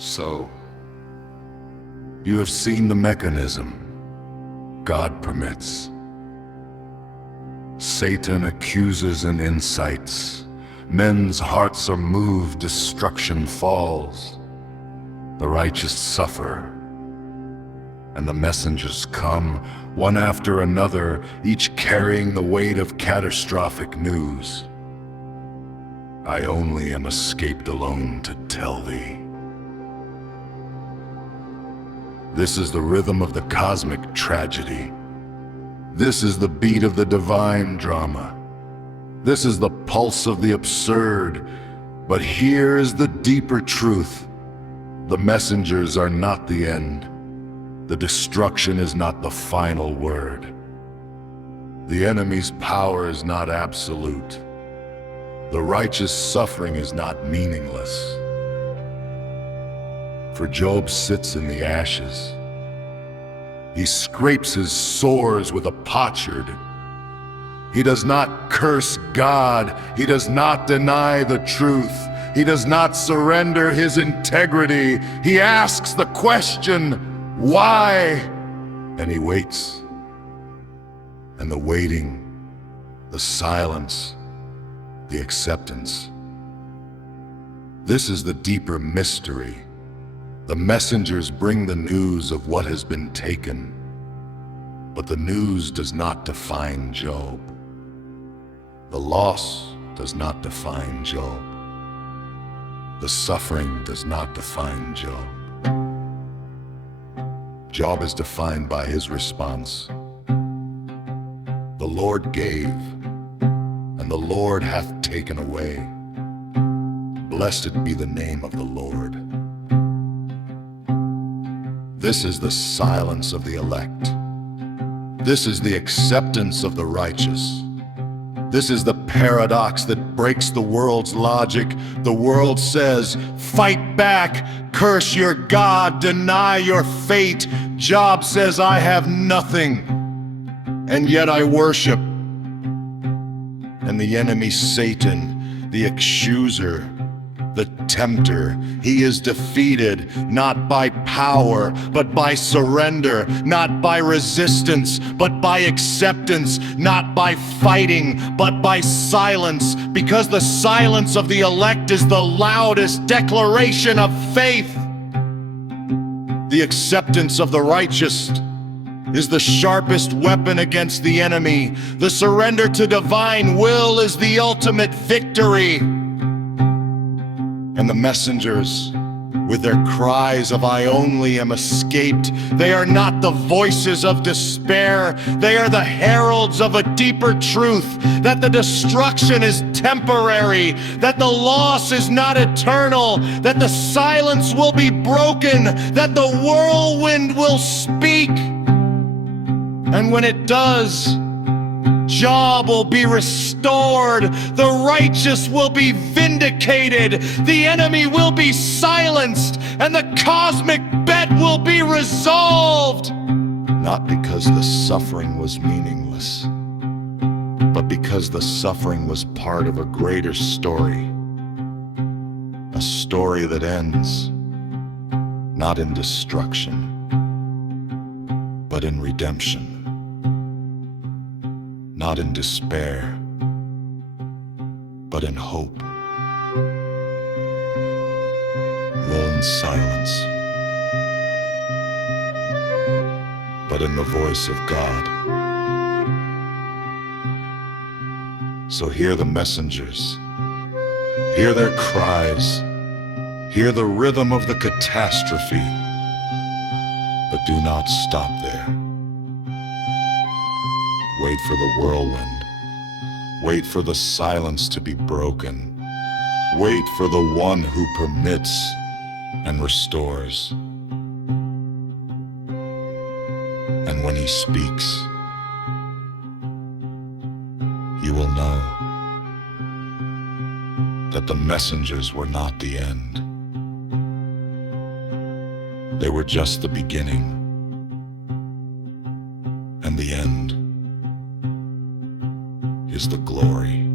So, you have seen the mechanism. God permits. Satan accuses and incites. Men's hearts are moved, destruction falls. The righteous suffer. And the messengers come, one after another, each carrying the weight of catastrophic news. I only am escaped alone to tell thee. This is the rhythm of the cosmic tragedy. This is the beat of the divine drama. This is the pulse of the absurd. But here is the deeper truth. The messengers are not the end. The destruction is not the final word. The enemy's power is not absolute. The righteous suffering is not meaningless. For Job sits in the ashes. He scrapes his sores with a potsherd. He does not curse God. He does not deny the truth. He does not surrender his integrity. He asks the question, why? And he waits. And the waiting, the silence, the acceptance. This is the deeper mystery. The messengers bring the news of what has been taken. But the news does not define Job. The loss does not define Job. The suffering does not define Job. Job is defined by his response. The Lord gave, and the Lord hath taken away. Blessed be the name of the Lord. This is the silence of the elect. This is the acceptance of the righteous. This is the paradox that breaks the world's logic. The world says, fight back, curse your God, deny your fate. Job says, I have nothing, and yet I worship. And the enemy Satan, the accuser, the tempter, he is defeated not by power, but by surrender, not by resistance, but by acceptance, not by fighting, but by silence, because the silence of the elect is the loudest declaration of faith. The acceptance of the righteous is the sharpest weapon against the enemy. The surrender to divine will is the ultimate victory. And the messengers, with their cries of I only am escaped, they are not the voices of despair. They are the heralds of a deeper truth, that the destruction is temporary, that the loss is not eternal, that the silence will be broken, that the whirlwind will speak. And when it does, Job will be restored, the righteous will be vindicated, the enemy will be silenced, and the cosmic bet will be resolved. Not because the suffering was meaningless, but because the suffering was part of a greater story. A story that ends not in destruction, but in redemption. Not in despair, but in hope. Lone silence, but in the voice of God. So hear the messengers, hear their cries, hear the rhythm of the catastrophe, but do not stop there. Wait for the whirlwind. Wait for the silence to be broken. Wait for the one who permits and restores. And when he speaks, you will know that the messengers were not the end. They were just the beginning, and the end is the glory.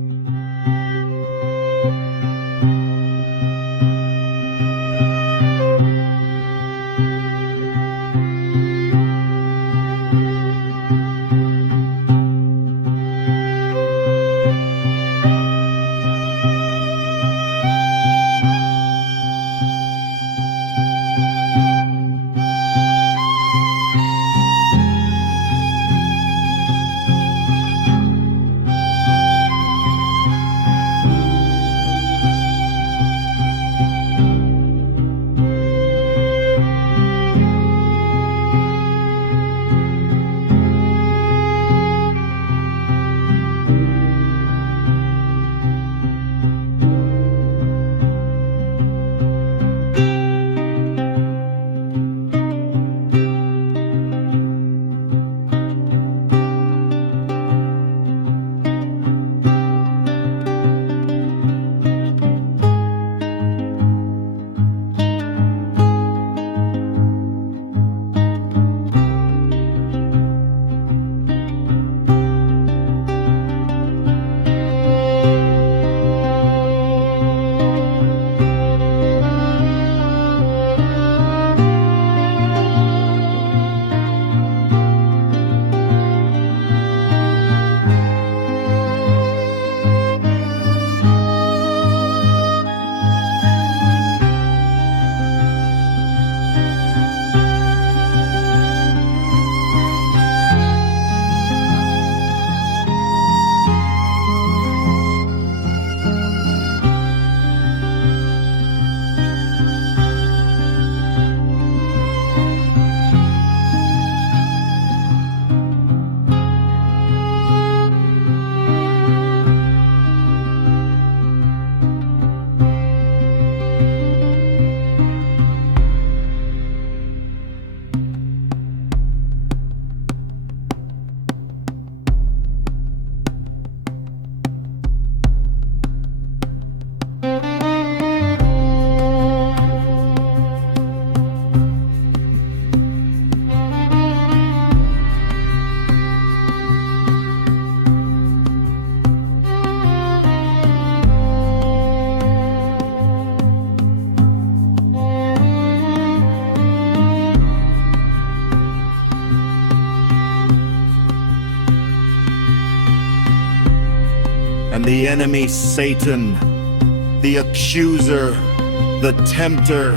And the enemy Satan, the accuser, the tempter,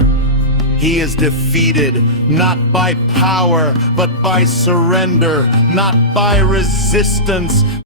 he is defeated, not by power, but by surrender, not by resistance,